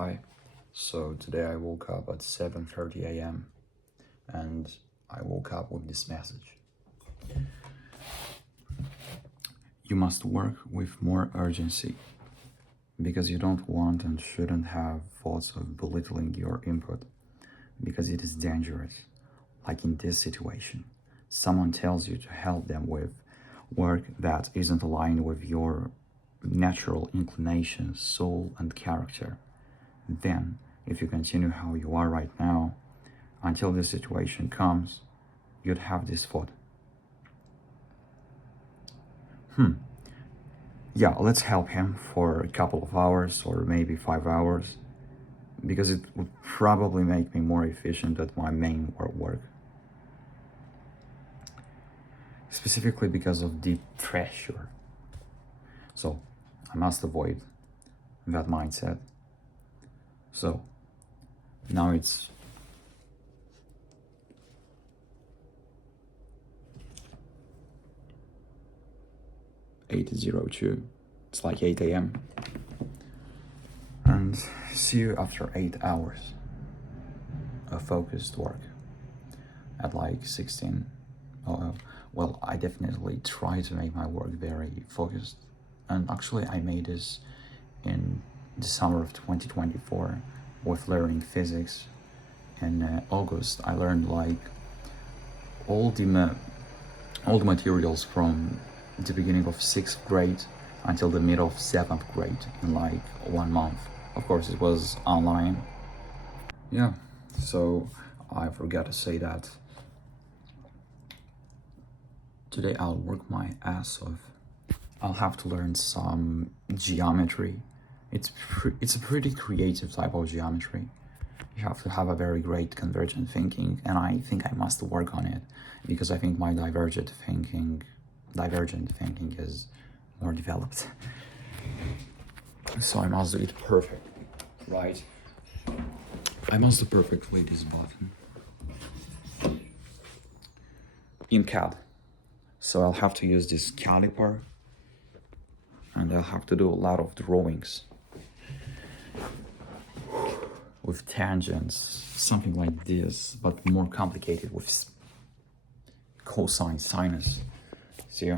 Hi. So today I woke up at 7:30 a.m. and I woke up with this message. You must work with more urgency because you don't want and shouldn't have thoughts of belittling your input because it is dangerous. Like in this situation, someone tells you to help them with work that isn't aligned with your natural inclinations, soul, and character. Then, if you continue how you are right now, until this situation comes, you'd have this thought. Yeah, let's help him for a couple of hours or maybe 5 hours, because it would probably make me more efficient at my main work. Specifically because of the pressure. So, I must avoid that mindset. So, now it's 8:02. It's like 8 a.m. And see you after 8 hours of focused work at like 16. Well, I definitely try to make my work very focused. And actually, I made this in the summer of 2024 with learning physics. In August, I learned like all the materials from the beginning of 6th grade until the middle of 7th grade in like 1 month. Of course, it was online. Yeah, so I forgot to say that today I'll work my ass off. I'll have to learn some geometry. It's a pretty creative type of geometry. You have to have a very great convergent thinking, and I think I must work on it because I think my divergent thinking is more developed. So I must do it perfect, right? I must do perfectly this button in CAD. So I'll have to use this caliper and I'll have to do a lot of drawings with tangents, something like this, but more complicated with cosine, sinus. See?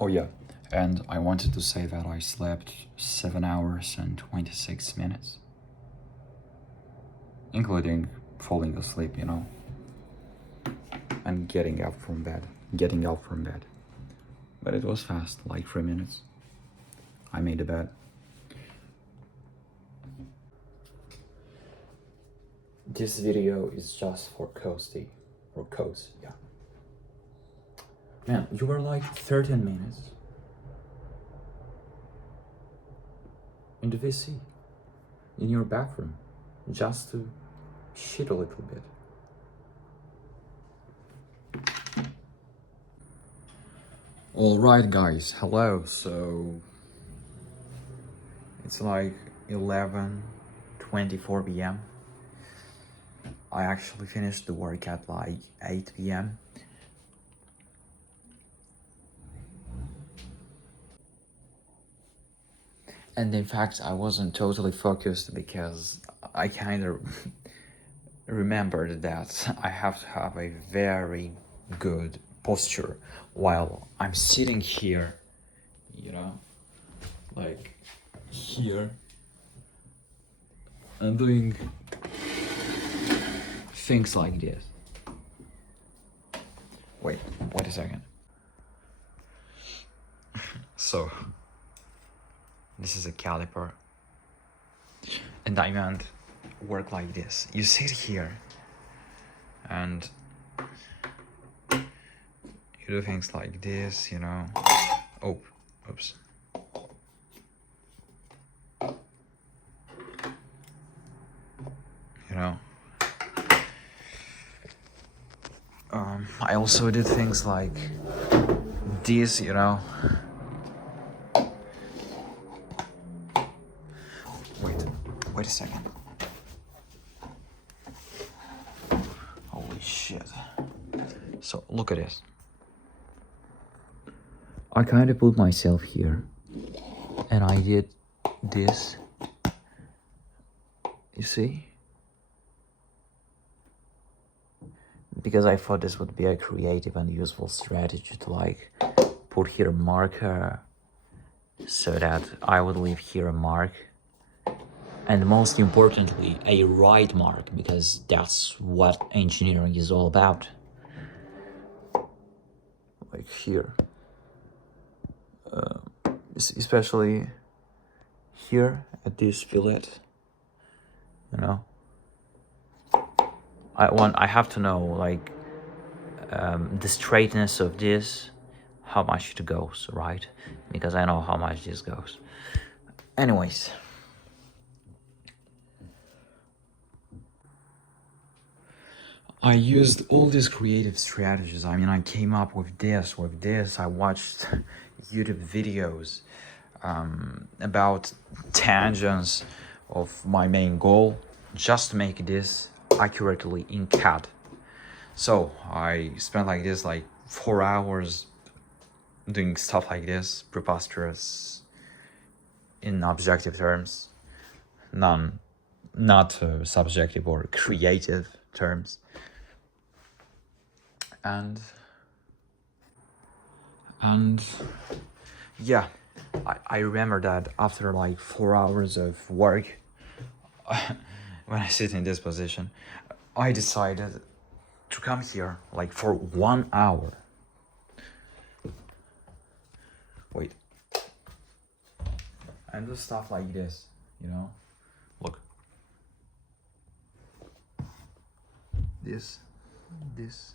Oh yeah, and I wanted to say that I slept 7 hours and 26 minutes, including falling asleep, and getting out from bed. But it was fast, like 3 minutes. I made a bed. This video is just for Coasty, or Coast, yeah. Man, you were like 13 minutes in the VC, in your bathroom, just to shit a little bit. Alright guys, hello, so it's like 11:24 p.m. I actually finished the work at like 8 p.m. And in fact, I wasn't totally focused because I kind of remembered that I have to have a very good posture while I'm sitting here, like here, and doing things like this. Wait a second. So, this is a caliper, and I meant work like this. You sit here, and you do things like this, Oh, oops. I also did things like this, Wait a second. Holy shit. So, look at this. I kind of put myself here, and I did this. You see? Because I thought this would be a creative and useful strategy to like put here a marker so that I would leave here a mark, and most importantly a right mark, because that's what engineering is all about. Like here, especially here at this fillet, you know, I have to know like the straightness of this, how much it goes, right? Because I know how much this goes. Anyways, I used all these creative strategies. I mean, I came up with this. I watched YouTube videos about tangents of my main goal, just to make this accurately in CAD. So I spent like this, like 4 hours doing stuff like this, preposterous in objective terms, not subjective or creative terms. And yeah, I remember that after like 4 hours of work, when I sit in this position, I decided to come here like for 1 hour. Wait. And do stuff like this, you know? Look. This. This.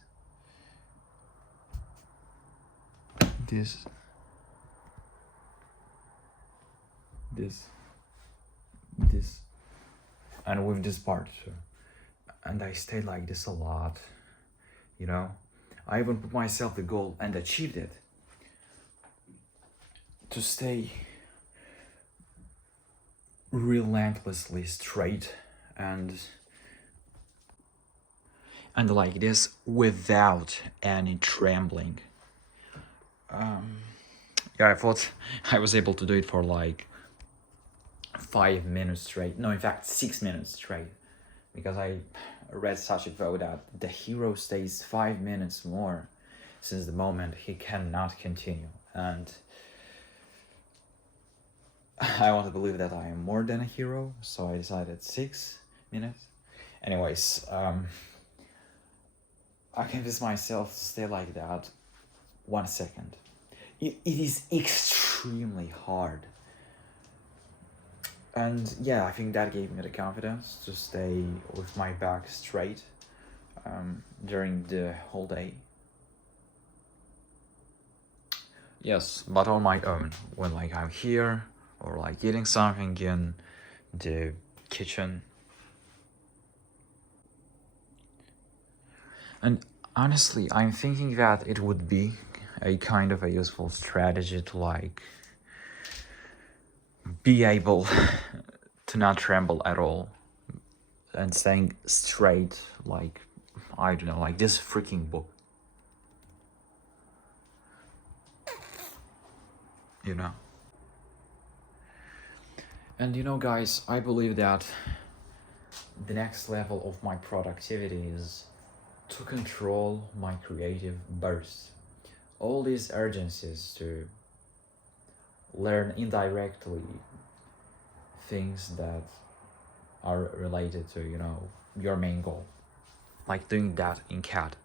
And with this part too. And I stayed like this a lot, you know. I even put myself the goal and achieved it, to stay relentlessly straight and like this without any trembling. Yeah, I thought I was able to do it for like 5 minutes straight. No, in fact 6 minutes straight, because I read such a quote that the hero stays 5 minutes more since the moment he cannot continue. And I want to believe that I am more than a hero, so I decided 6 minutes. Anyways, I convinced myself to stay like that 1 second. It is extremely hard. And yeah, I think that gave me the confidence to stay with my back straight during the whole day. Yes, but on my own, when like I'm here or like eating something in the kitchen. And honestly, I'm thinking that it would be a kind of a useful strategy to like be able to not tremble at all and staying straight, like, I don't know, like this freaking book, you know. And you know, guys, I believe that the next level of my productivity is to control my creative bursts. All these urgencies to learn indirectly things that are related to, you know, your main goal, like doing that in CAD.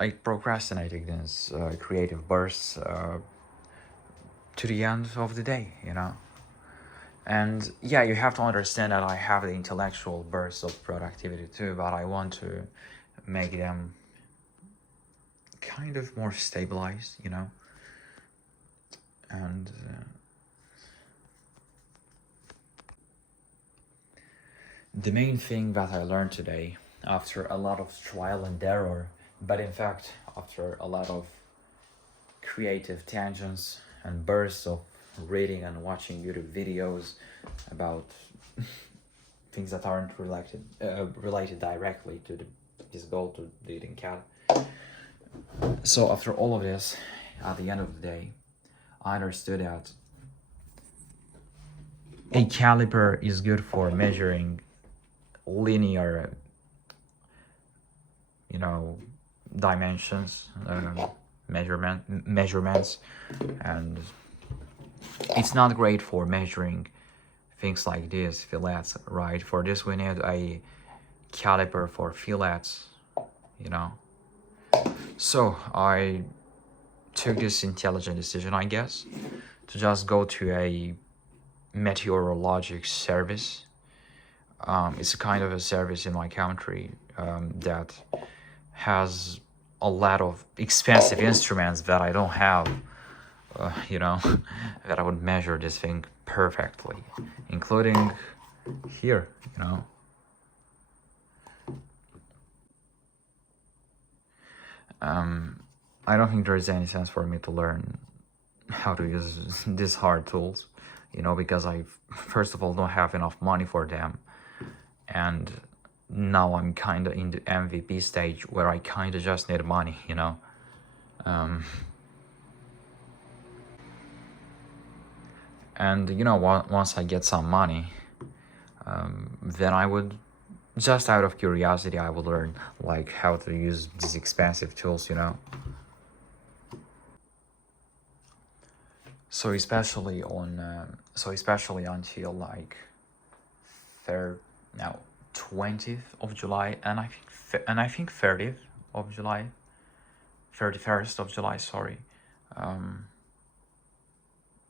Like procrastinating these creative bursts to the end of the day, you know. And yeah, you have to understand that I have the intellectual bursts of productivity too, but I want to make them kind of more stabilized, you know. And the main thing that I learned today, after a lot of trial and error, but in fact after a lot of creative tangents and bursts of reading and watching YouTube videos about things that aren't related directly to this goal to do it in CAD. So after all of this, at the end of the day, I understood that a caliper is good for measuring linear, you know, dimensions, measurements, and it's not great for measuring things like this, fillets, right? For this we need a caliper for fillets, you know. So I took this intelligent decision, I guess, to just go to a meteorologic service. It's a kind of a service in my country that has a lot of expensive instruments that I don't have, you know, that I would measure this thing perfectly, including here, you know. I don't think there is any sense for me to learn how to use these hard tools, you know, because I, first of all, don't have enough money for them. And now I'm kind of in the MVP stage where I kind of just need money, you know. And, you know, once I get some money, then I would, just out of curiosity, I would learn, like, how to use these expensive tools, you know. So especially until like 20th of July, and I think 30th of July, 31st of July. Sorry,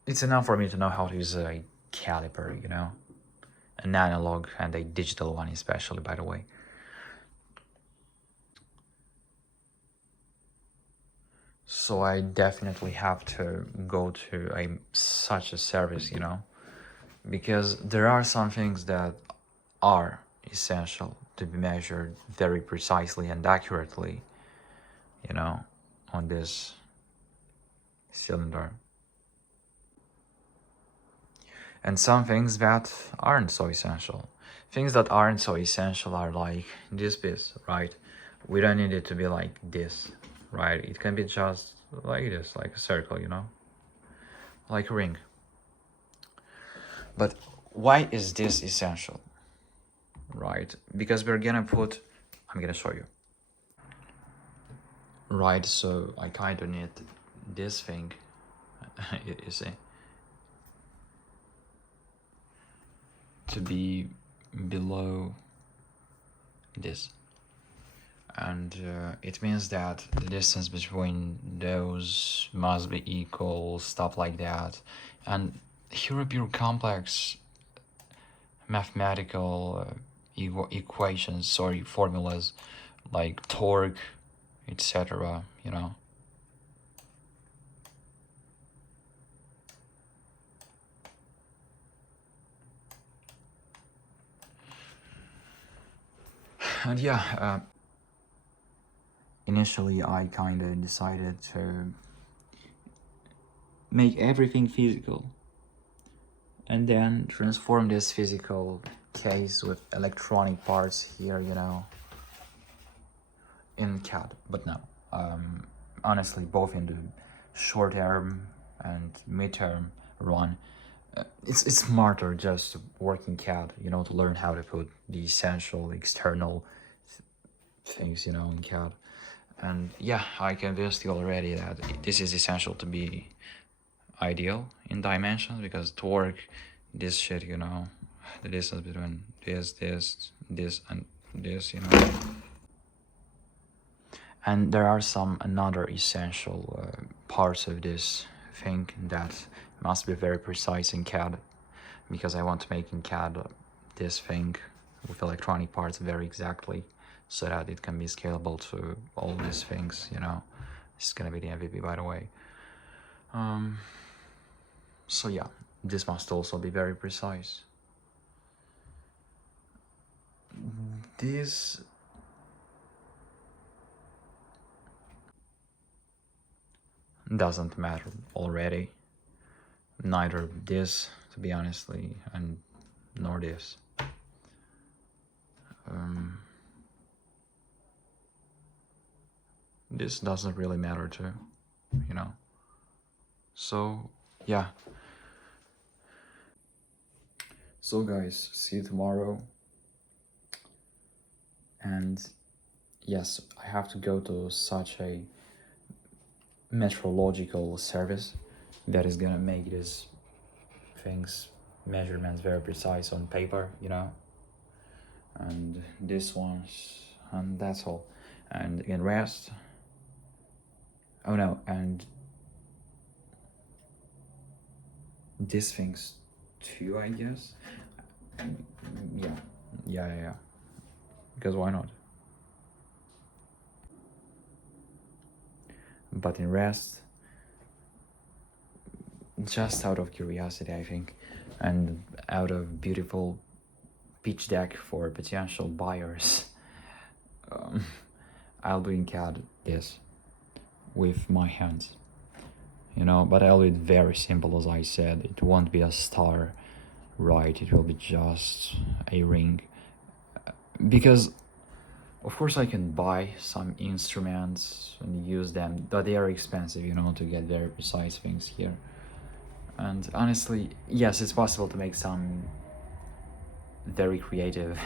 it's enough for me to know how to use a caliper, you know, an analog and a digital one, especially, by the way. So I definitely have to go to such a service, you know, because there are some things that are essential to be measured very precisely and accurately, you know, on this cylinder. And some things that aren't so essential. Things that aren't so essential are like this piece, right? We don't need it to be like this, right? It can be just like this, like a circle, you know, like a ring. But why is this essential, right? Because I'm gonna show you. Right, so I kind of need this thing, you see, to be below this. And it means that the distance between those must be equal, stuff like that. And here appear complex mathematical formulas like torque, etc., you know. And yeah, initially I kind of decided to make everything physical and then transform this physical case with electronic parts here, you know, in CAD. But no, honestly, both in the short term and mid-term run, it's smarter just to work in CAD, you know, to learn how to put the essential external things, you know, in CAD. And yeah, I convinced you already that this is essential to be ideal in dimensions, because to work this shit, you know, the distance between this, and this, you know. And there are some another essential parts of this thing that must be very precise in CAD, because I want to make in CAD this thing with electronic parts very exactly, so that it can be scalable to all these things, you know. This is gonna be the MVP, by the way. So yeah, this must also be very precise. This doesn't matter already. Neither this, to be honestly, and nor this. This doesn't really matter too, you know. So Yeah. So guys, see you tomorrow. And yes, I have to go to such a meteorological service that is gonna make these things, measurements very precise on paper, you know. And this one's, and that's all. And in rest, oh no, and these things too, I guess. Yeah, yeah. Because why not? But in rest, just out of curiosity, I think, and out of beautiful pitch deck for potential buyers, um, I'll do in CAD this with my hands, you know, but I'll do it very simple, as I said. It won't be a star, right? It will be just a ring, because of course I can buy some instruments and use them, but they are expensive, you know, to get very precise things here. And honestly, yes, it's possible to make some very creative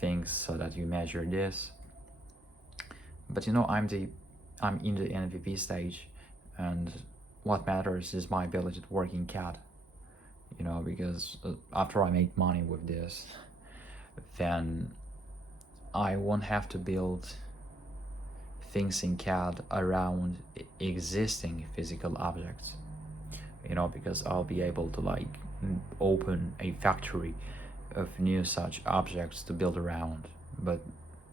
things so that you measure this. But you know, I'm in the MVP stage, and what matters is my ability to work in CAD. You know, because after I make money with this, then I won't have to build things in CAD around existing physical objects. You know, because I'll be able to like open a factory of new such objects to build around, but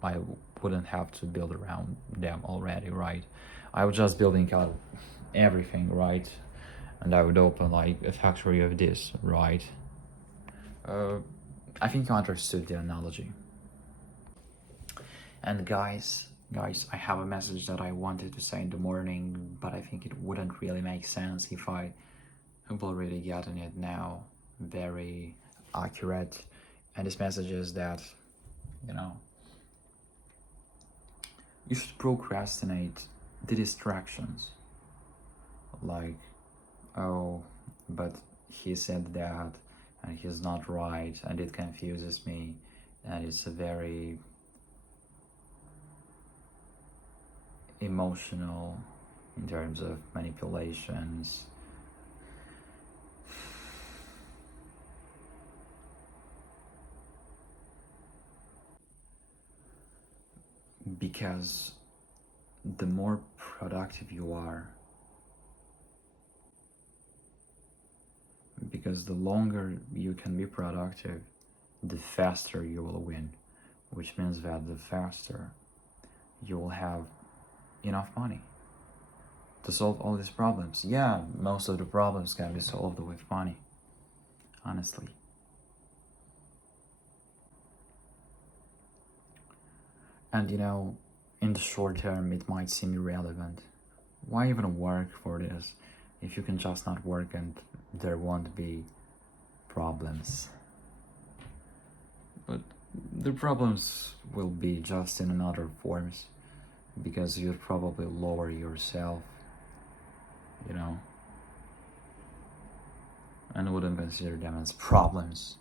I wouldn't have to build around them already, right? I would just build in CAD everything, right? And I would open like a factory of this, right? I think you understood the analogy. And guys, I have a message that I wanted to say in the morning, but I think it wouldn't really make sense if I have already gotten it now. Very accurate. And this message is that, you know, you should procrastinate the distractions. Like, oh, but he said that, and he's not right, and it confuses me, and it's a very emotional in terms of manipulations. Because the more productive you are, because the longer you can be productive, the faster you will win, which means that the faster you will have enough money to solve all these problems. Yeah, most of the problems can be solved with money, honestly. And you know, in the short term, it might seem irrelevant. Why even work for this if you can just not work and there won't be problems? But the problems will be just in another forms, because you'd probably lower yourself, you know, and wouldn't consider them as problems.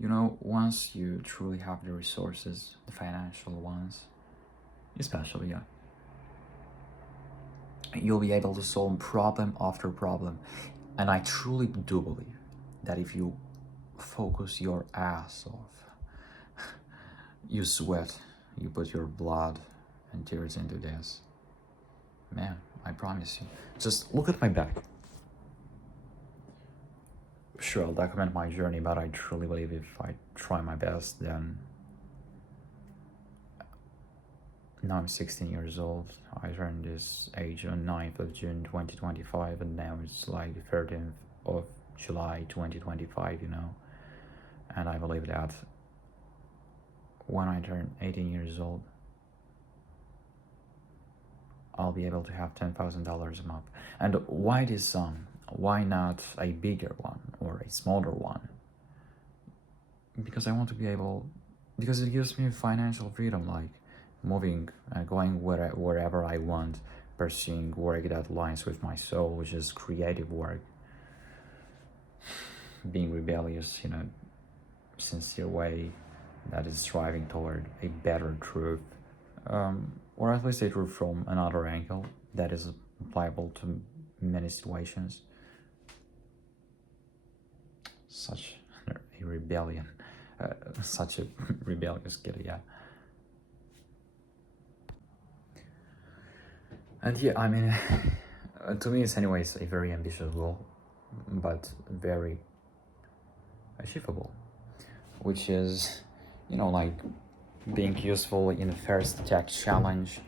You know, once you truly have the resources, the financial ones, especially, yeah, you'll be able to solve problem after problem. And I truly do believe that if you focus your ass off, you sweat, you put your blood and tears into this, man, I promise you. Just look at my back. Sure, I'll document my journey, but I truly believe if I try my best, then now I'm 16 years old. I turned this age on 9th of June 2025, and now it's like 13th of July 2025, you know. And I believe that when I turn 18 years old, I'll be able to have $10,000 a month. And why this sum? Why not a bigger one or a smaller one? Because I want to be able, because it gives me financial freedom, like moving and going wherever I want, pursuing work that aligns with my soul, which is creative work, being rebellious in a sincere way that is striving toward a better truth, or at least a truth from another angle that is applicable to many situations. Such a rebellion, such a rebellious kid, yeah. And yeah, I mean, to me, it's anyways a very ambitious goal, but very achievable, which is, like being useful in the first tech challenge,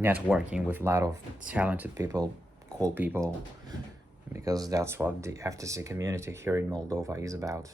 networking with a lot of talented people, cool people, because that's what the FTC community here in Moldova is about.